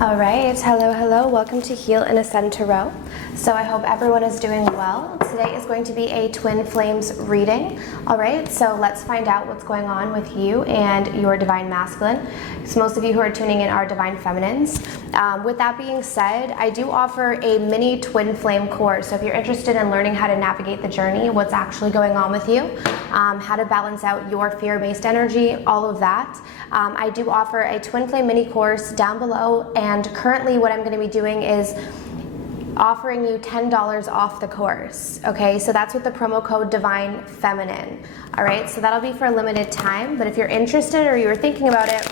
All right, hello, welcome to Heal and Ascend Tarot. So I hope everyone is doing well. Today is going to be a Twin Flames reading. All right, so let's find out what's going on with you and your Divine Masculine. So most of you who are tuning in are Divine Feminines. With that being said, I do offer a mini Twin Flame course. So if you're interested in learning how to navigate the journey, what's actually going on with you, how to balance out your fear-based energy, all of that, I do offer a Twin Flame mini course down below. And currently what I'm going to be doing is offering you $10 off the course. Okay, so that's with the promo code Divine Feminine. All right, so that'll be for a limited time, but if you're interested or you're thinking about it,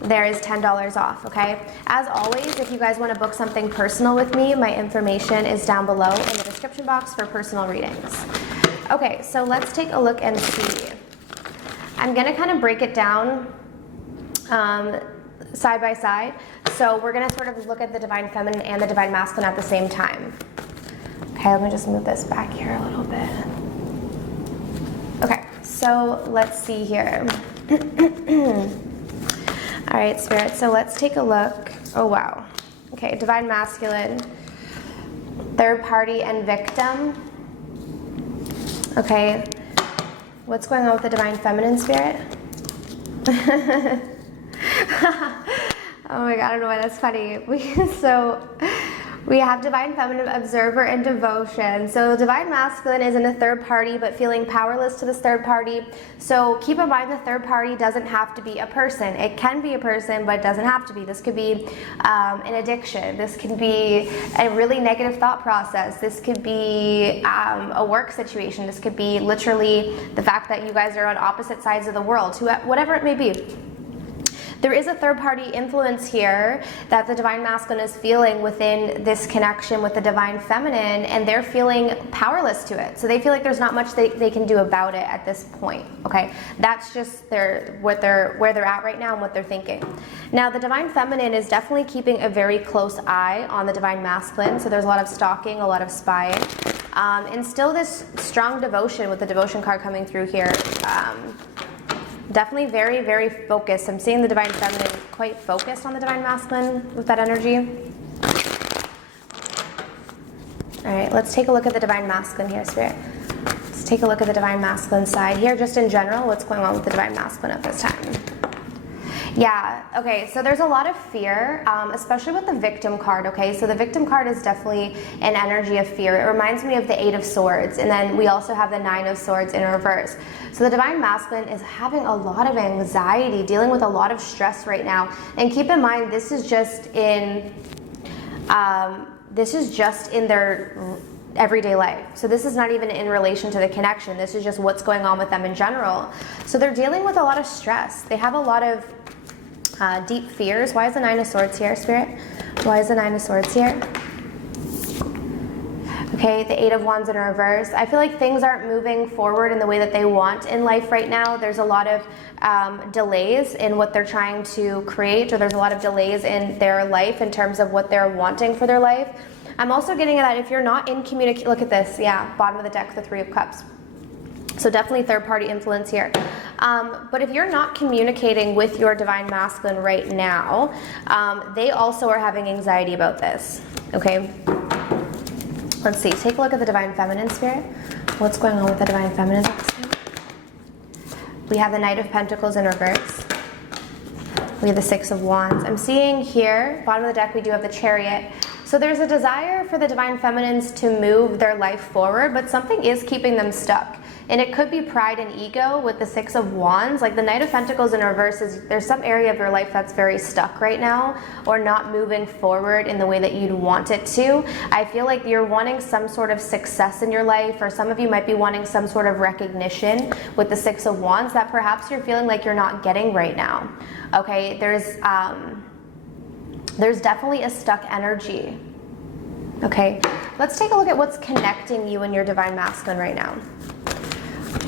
there is $10 off. Okay, as always, if you guys want to book something personal with me, my information is down below in the description box for personal readings. Okay, so let's take a look and see. I'm going to kind of break it down side by side. So we're going to sort of look at the Divine Feminine and the Divine Masculine at the same time. Okay, let me just move this back here a little bit. Okay, so let's see here. All right, Spirit, so let's take a look. Oh, wow. Okay, Divine Masculine, third party and victim. Okay, what's going on with the Divine Feminine, Spirit? Oh my God, I don't know why that's funny. We have Divine Feminine, Observer, and Devotion. So Divine Masculine is in a third party, but feeling powerless to this third party. So keep in mind the third party doesn't have to be a person. It can be a person, but it doesn't have to be. This could be an addiction. This could be a really negative thought process. This could be a work situation. This could be literally the fact that you guys are on opposite sides of the world, whatever it may be. There is a third-party influence here that the Divine Masculine is feeling within this connection with the Divine Feminine, and they're feeling powerless to it. So they feel like there's not much they can do about it at this point, okay? That's just where they're at right now and what they're thinking. Now, the Divine Feminine is definitely keeping a very close eye on the Divine Masculine, so there's a lot of stalking, a lot of spying, and still this strong devotion with the Devotion card coming through here. Definitely very, very focused. I'm seeing the Divine Feminine quite focused on the Divine Masculine with that energy. All right, let's take a look at the Divine Masculine here, Spirit. Let's take a look at the Divine Masculine side here, just in general, what's going on with the Divine Masculine at this time. Yeah, okay, so there's a lot of fear, especially with the Victim card, okay? So the Victim card is definitely an energy of fear. It reminds me of the Eight of Swords, and then we also have the Nine of Swords in reverse. So the Divine Masculine is having a lot of anxiety, dealing with a lot of stress right now. And keep in mind, this is just in their everyday life. So this is not even in relation to the connection. This is just what's going on with them in general. So they're dealing with a lot of stress. They have a lot of deep fears. Why is the Nine of Swords here, Spirit? Why is the Nine of Swords here? Okay, the Eight of Wands in reverse. I feel like things aren't moving forward in the way that they want in life right now. There's a lot of delays in what they're trying to create, or there's a lot of delays in their life in terms of what they're wanting for their life. I'm also getting that if you're not in communication, look at this, yeah, bottom of the deck, the Three of Cups. So definitely third-party influence here. But if you're not communicating with your Divine Masculine right now, they also are having anxiety about this, okay? Let's see, take a look at the Divine Feminine, Spirit. What's going on with the Divine Feminine? We have the Knight of Pentacles in reverse. We have the Six of Wands. I'm seeing here, bottom of the deck, we do have the Chariot. So there's a desire for the Divine Feminines to move their life forward, but something is keeping them stuck. And it could be pride and ego with the Six of Wands. Like the Knight of Pentacles in reverse is there's some area of your life that's very stuck right now or not moving forward in the way that you'd want it to. I feel like you're wanting some sort of success in your life, or some of you might be wanting some sort of recognition with the Six of Wands that perhaps you're feeling like you're not getting right now. Okay, there's definitely a stuck energy. Okay, let's take a look at what's connecting you and your Divine Masculine right now.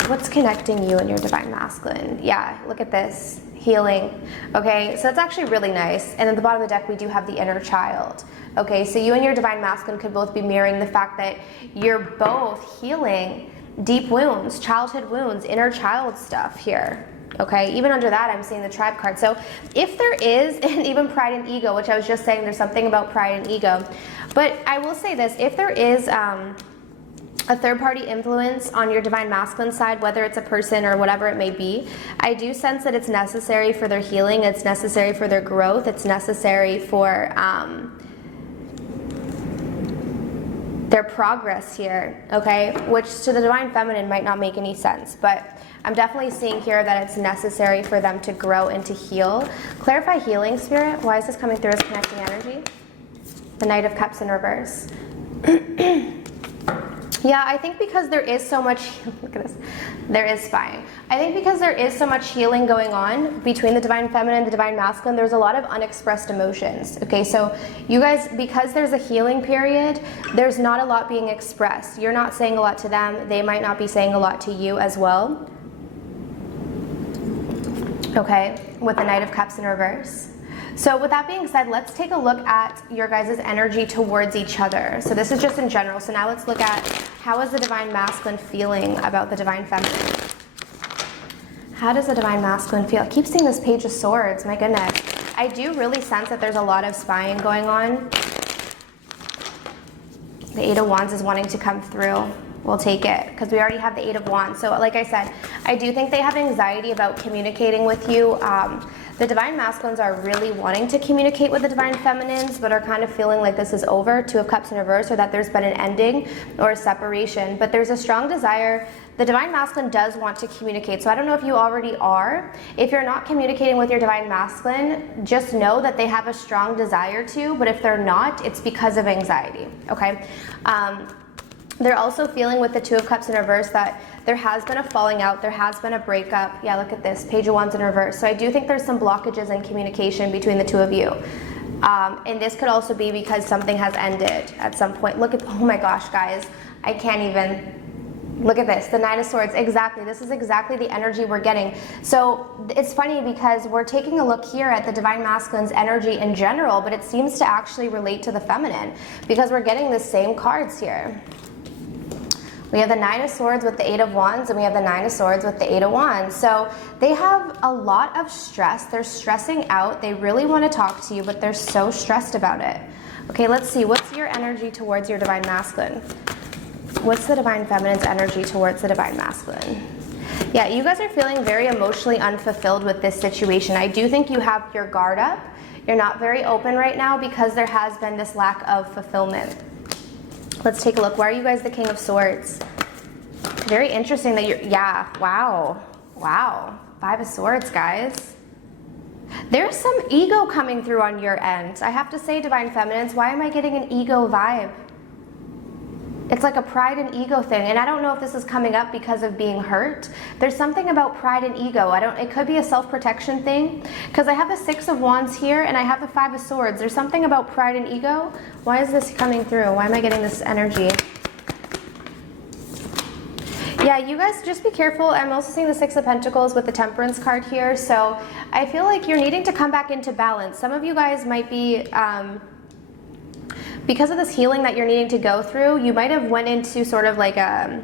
What's connecting you and your Divine Masculine? Yeah, look at this, healing. Okay, so that's actually really nice. And at the bottom of the deck, we do have the Inner Child. Okay, so you and your Divine Masculine could both be mirroring the fact that you're both healing deep wounds, childhood wounds, inner child stuff here. Okay, even under that, I'm seeing the tribe card. So if there is, and even pride and ego, which I was just saying, there's something about pride and ego. But I will say this, if there is a third-party influence on your divine masculine side, whether it's a person or whatever it may be, I do sense that it's necessary for their healing, it's necessary for their growth, it's necessary for their progress here, okay? Which to the divine feminine might not make any sense, but I'm definitely seeing here that it's necessary for them to grow and to heal. Clarify healing, Spirit. Why is this coming through as connecting energy? The Knight of Cups in reverse. Yeah, I think because there is so much, look at this, there is spying. I think because there is so much healing going on between the divine feminine and the divine masculine, there's a lot of unexpressed emotions. Okay, so you guys, because there's a healing period, there's not a lot being expressed. You're not saying a lot to them. They might not be saying a lot to you as well. Okay, with the Knight of Cups in reverse. So with that being said, let's take a look at your guys' energy towards each other. So this is just in general. So now let's look at how is the divine masculine feeling about the divine feminine. How does the divine masculine feel? I keep seeing this Page of Swords, my goodness. I do really sense that there's a lot of spying going on. The Eight of Wands is wanting to come through. We'll take it because we already have the Eight of Wands. So like I said, I do think they have anxiety about communicating with you. The divine masculines are really wanting to communicate with the divine feminines, but are kind of feeling like this is over. Two of Cups in reverse, or that there's been an ending or a separation. But there's a strong desire. The divine masculine does want to communicate. So I don't know if you already are. If you're not communicating with your divine masculine, just know that they have a strong desire to, but if they're not, it's because of anxiety, okay? They're also feeling with the Two of Cups in reverse that there has been a falling out, there has been a breakup. Yeah, look at this, Page of Wands in reverse. So I do think there's some blockages in communication between the two of you. And this could also be because something has ended at some point. Look at, oh my gosh, guys, I can't even, look at this, the Nine of Swords, exactly. This is exactly the energy we're getting. So it's funny because we're taking a look here at the divine masculine's energy in general, but it seems to actually relate to the feminine because we're getting the same cards here. We have the Nine of Swords with the Eight of Wands, and we have the Nine of Swords with the Eight of Wands. So they have a lot of stress. They're stressing out. They really want to talk to you, but they're so stressed about it. Okay, let's see. What's your energy towards your divine masculine? What's the divine feminine's energy towards the divine masculine? Yeah, you guys are feeling very emotionally unfulfilled with this situation. I do think you have your guard up. You're not very open right now because there has been this lack of fulfillment. Let's take a look. Why are you guys the King of Swords? Very interesting that you're, yeah, wow. Wow. Five of Swords, guys. There's some ego coming through on your end. I have to say, divine feminines, why am I getting an ego vibe? It's like a pride and ego thing, and I don't know if this is coming up because of being hurt. There's something about pride and ego. It could be a self-protection thing, because I have the Six of Wands here, and I have the Five of Swords. There's something about pride and ego. Why is this coming through? Why am I getting this energy? Yeah, you guys just be careful. I'm also seeing the Six of Pentacles with the Temperance card here, so I feel like you're needing to come back into balance. Some of you guys might be... because of this healing that you're needing to go through, you might have went into sort of like a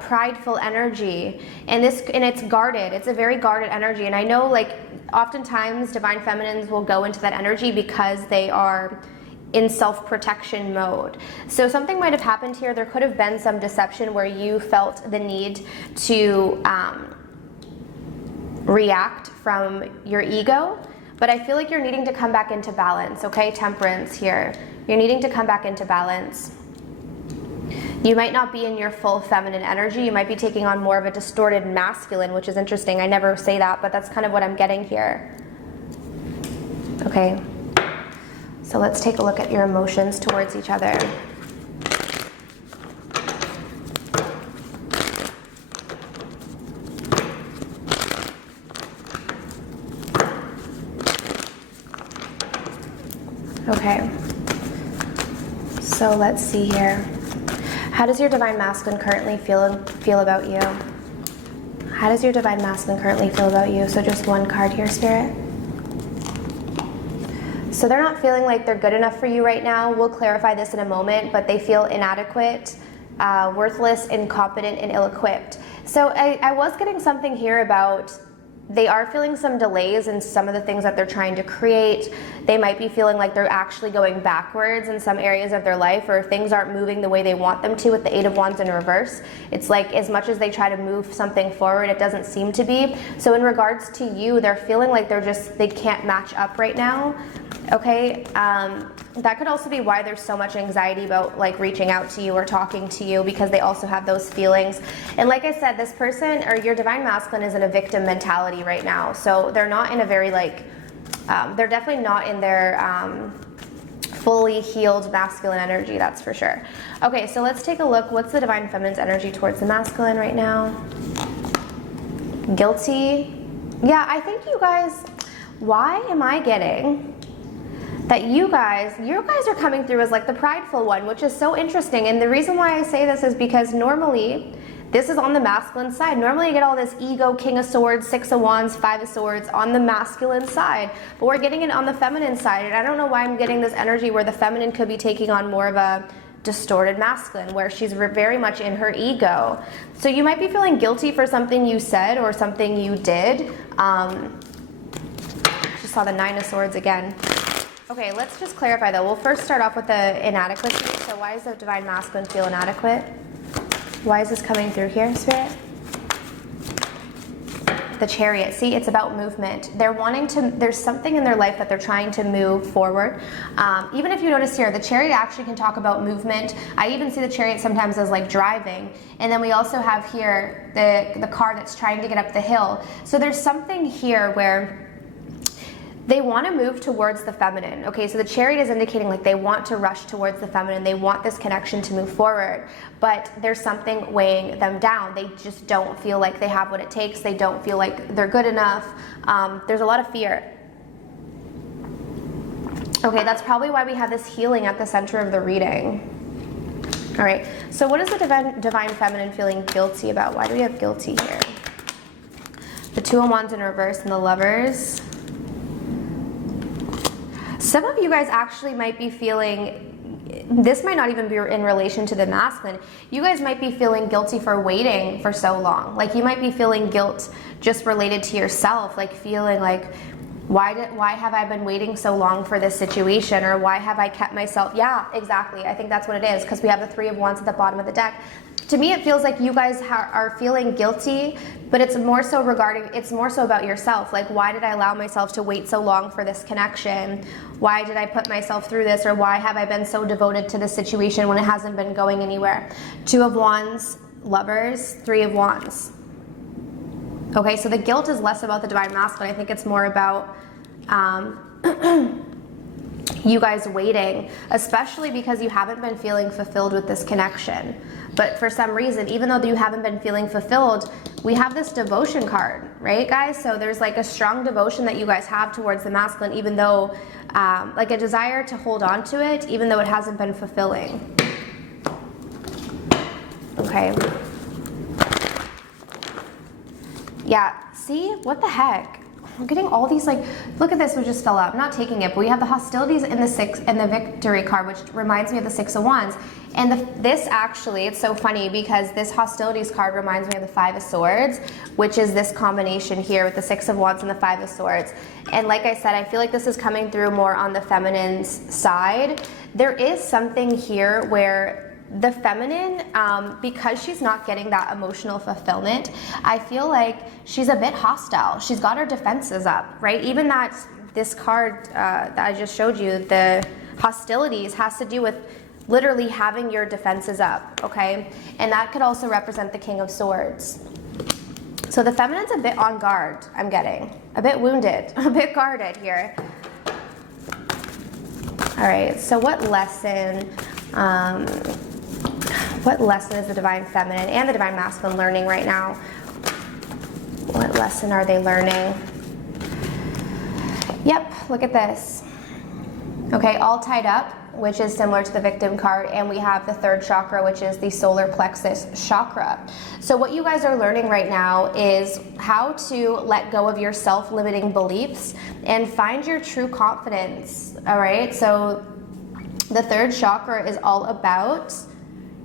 prideful energy, and it's guarded. It's a very guarded energy, and I know like oftentimes divine feminines will go into that energy because they are in self-protection mode. So something might have happened here. There could have been some deception where you felt the need to react from your ego, but I feel like you're needing to come back into balance, okay? Temperance here. You're needing to come back into balance. You might not be in your full feminine energy. You might be taking on more of a distorted masculine, which is interesting. I never say that, but that's kind of what I'm getting here. Okay. So let's take a look at your emotions towards each other. Okay. So let's see here. How does your divine masculine currently feel about you? How does your divine masculine currently feel about you? So just one card here, Spirit. So they're not feeling like they're good enough for you right now. We'll clarify this in a moment, but they feel inadequate, worthless, incompetent, and ill-equipped. So I was getting something here about they are feeling some delays in some of the things that they're trying to create. They might be feeling like they're actually going backwards in some areas of their life, or things aren't moving the way they want them to with the Eight of Wands in reverse. It's like as much as they try to move something forward, it doesn't seem to be. So in regards to you, they're feeling like they can't match up right now. Okay, that could also be why there's so much anxiety about like reaching out to you or talking to you, because they also have those feelings. And like I said, this person or your divine masculine is in a victim mentality right now. So they're not in a very like, they're definitely not in their fully healed masculine energy, that's for sure. Okay, so let's take a look. What's the divine feminine's energy towards the masculine right now? Guilty. Yeah, I think you guys, why am I getting that you guys are coming through as like the prideful one, which is so interesting. And the reason why I say this is because normally this is on the masculine side. Normally you get all this ego, King of Swords, Six of Wands, Five of Swords on the masculine side, but we're getting it on the feminine side. And I don't know why I'm getting this energy where the feminine could be taking on more of a distorted masculine, where she's very much in her ego. So you might be feeling guilty for something you said or something you did. Just saw the Nine of Swords again. Okay, let's just clarify though. We'll first start off with the inadequacy. So why does the divine masculine feel inadequate? Why is this coming through here, Spirit? The Chariot. See, it's about movement. They're wanting to, there's something in their life that they're trying to move forward. Even if you notice here, the Chariot actually can talk about movement. I even see the Chariot sometimes as like driving. And then we also have here the car that's trying to get up the hill. So there's something here where they want to move towards the feminine. Okay, so the Chariot is indicating like they want to rush towards the feminine. They want this connection to move forward, but there's something weighing them down. They just don't feel like they have what it takes. They don't feel like they're good enough. There's a lot of fear. Okay, that's probably why we have this healing at the center of the reading. All right, so what is the divine feminine feeling guilty about? Why do we have guilty here? The Two of Wands in reverse and the Lovers. Some of you guys actually might be feeling, this might not even be in relation to the masculine, you guys might be feeling guilty for waiting for so long. Like you might be feeling guilt just related to yourself, like feeling like, why have I been waiting so long for this situation, or why have I kept myself, yeah, exactly, I think that's what it is, because we have the Three of Wands at the bottom of the deck. To me, it feels like you guys are feeling guilty, but it's more so about yourself. Like, why did I allow myself to wait so long for this connection? Why did I put myself through this? Or why have I been so devoted to this situation when it hasn't been going anywhere? Two of Wands, Lovers, Three of Wands. Okay, so the guilt is less about the divine masculine. I think it's more about you guys waiting, especially because you haven't been feeling fulfilled with this connection. But for some reason, even though you haven't been feeling fulfilled, we have this devotion card, right, guys? So there's like a strong devotion that you guys have towards the masculine, even though, like a desire to hold on to it, even though it hasn't been fulfilling. Okay. Yeah, see? What the heck? We're getting all these, like, look at this, we just fell out. I'm not taking it, but we have the hostilities in the Six and the Victory card, which reminds me of the Six of Wands. And this actually, it's so funny because this hostilities card reminds me of the Five of Swords, which is this combination here with the Six of Wands and the Five of Swords. And like I said, I feel like this is coming through more on the feminine's side. There is something here where the feminine, because she's not getting that emotional fulfillment, I feel like she's a bit hostile. She's got her defenses up, right? Even this card that I just showed you, the hostilities, has to do with literally having your defenses up, okay? And that could also represent the King of Swords. So the feminine's a bit on guard, I'm getting. A bit wounded, a bit guarded here. All right, so what lesson is the divine feminine and the divine masculine learning right now? What lesson are they learning? Yep, look at this. Okay, all tied up, which is similar to the victim card, and we have the third chakra, which is the solar plexus chakra. So what you guys are learning right now is how to let go of your self-limiting beliefs and find your true confidence, all right? So the third chakra is all about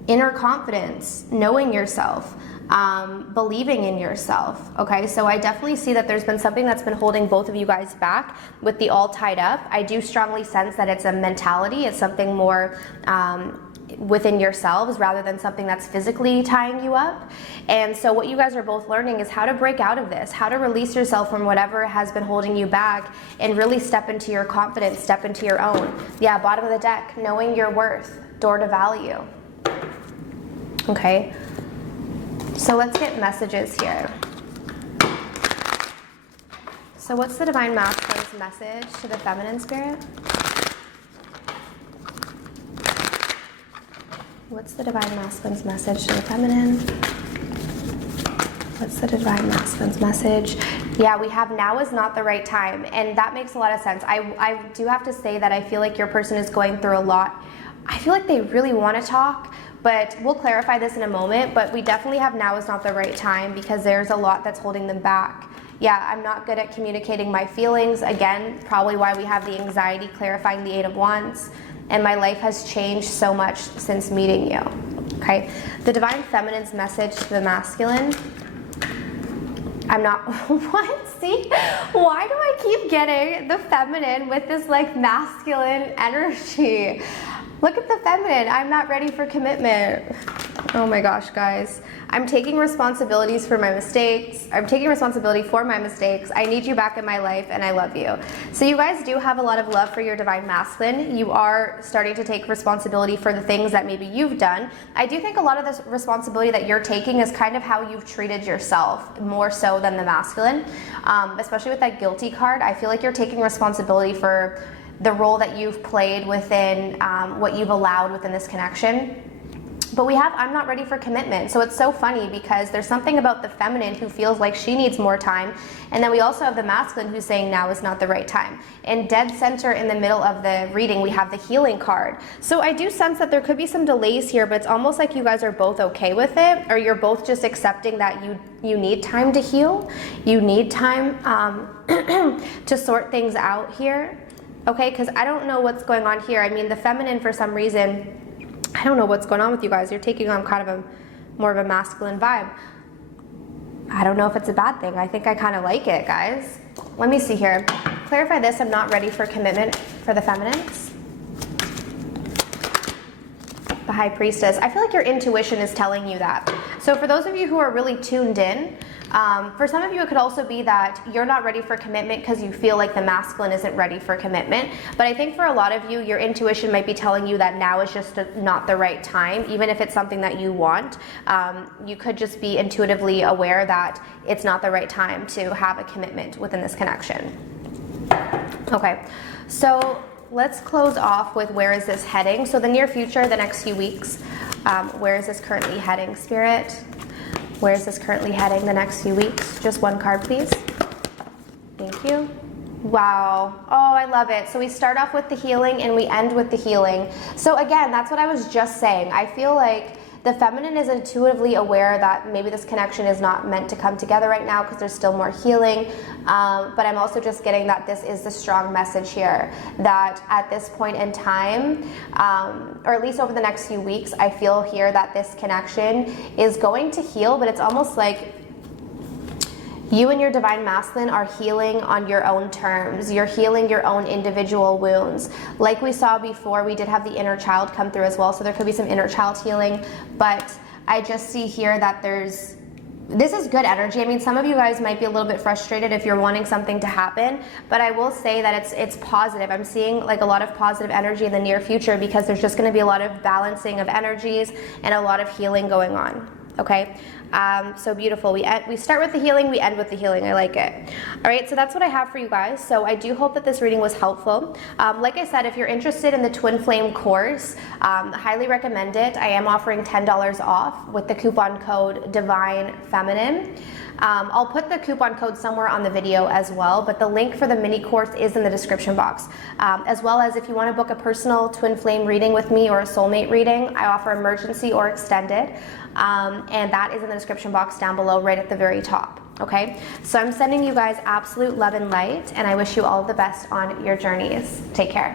inner confidence, knowing yourself, believing in yourself, okay? So I definitely see that there's been something that's been holding both of you guys back with the all tied up. I do strongly sense that it's a mentality, it's something more within yourselves rather than something that's physically tying you up. And so what you guys are both learning is how to break out of this, how to release yourself from whatever has been holding you back and really step into your confidence, step into your own. Yeah, bottom of the deck, knowing your worth, door to value. Okay, so let's get messages here. So what's the Divine Masculine's message to the feminine spirit? What's the Divine Masculine's message to the feminine? What's the Divine Masculine's message? Yeah, we have now is not the right time, and that makes a lot of sense. I do have to say that I feel like your person is going through a lot. I feel like they really want to talk, but we'll clarify this in a moment, but we definitely have now is not the right time because there's a lot that's holding them back. Yeah, I'm not good at communicating my feelings. Again, probably why we have the anxiety, clarifying the 8 of Wands. And my life has changed so much since meeting you, okay? The Divine Feminine's message to the masculine. I'm not, what? See? Why do I keep getting the feminine with this like masculine energy? Look at the feminine. I'm not ready for commitment. Oh my gosh, guys. I'm taking responsibilities for my mistakes. I'm taking responsibility for my mistakes. I need you back in my life and I love you. So you guys do have a lot of love for your Divine Masculine. You are starting to take responsibility for the things that maybe you've done. I do think a lot of this responsibility that you're taking is kind of how you've treated yourself more so than the masculine. Especially with that guilty card, I feel like you're taking responsibility for the role that you've played within what you've allowed within this connection. But we have, I'm not ready for commitment. So it's so funny because there's something about the feminine who feels like she needs more time. And then we also have the masculine who's saying now is not the right time. And dead center in the middle of the reading, we have the healing card. So I do sense that there could be some delays here, but it's almost like you guys are both okay with it, or you're both just accepting that you need time to heal. You need time to sort things out here. Okay, because I don't know what's going on here. I mean, the feminine, for some reason, I don't know what's going on with you guys. You're taking on kind of more of a masculine vibe. I don't know if it's a bad thing. I think I kind of like it, guys. Let me see here. Clarify this. I'm not ready for commitment for the feminines. The High Priestess. I feel like your intuition is telling you that. So for those of you who are really tuned in, for some of you it could also be that you're not ready for commitment because you feel like the masculine isn't ready for commitment. But I think for a lot of you, your intuition might be telling you that now is just not the right time, even if it's something that you want. You could just be intuitively aware that it's not the right time to have a commitment within this connection. Okay, so let's close off with where is this heading. So the near future, the next few weeks, where is this currently heading, Spirit? Where is this currently heading the next few weeks? Just one card, please. Thank you. Wow. Oh, I love it. So we start off with the healing and we end with the healing. So again, that's what I was just saying. I feel like the feminine is intuitively aware that maybe this connection is not meant to come together right now because there's still more healing. But I'm also just getting that this is the strong message here, that at this point in time, or at least over the next few weeks, I feel here that this connection is going to heal, but it's almost like you and your Divine Masculine are healing on your own terms. You're healing your own individual wounds. Like we saw before, we did have the inner child come through as well, so there could be some inner child healing, but I just see here that this is good energy. I mean, some of you guys might be a little bit frustrated if you're wanting something to happen, but I will say that it's positive. I'm seeing like a lot of positive energy in the near future because there's just going to be a lot of balancing of energies and a lot of healing going on. Okay, so beautiful. We start with the healing, we end with the healing. I like it. All right, so that's what I have for you guys. So I do hope that this reading was helpful. Like I said, if you're interested in the Twin Flame course, highly recommend it. I am offering $10 off with the coupon code Divine Feminine. I'll put the coupon code somewhere on the video as well, but the link for the mini course is in the description box. As well as if you want to book a personal twin flame reading with me or a soulmate reading, I offer emergency or extended, and that is in the description box down below right at the very top. Okay, so I'm sending you guys absolute love and light, and I wish you all the best on your journeys. Take care.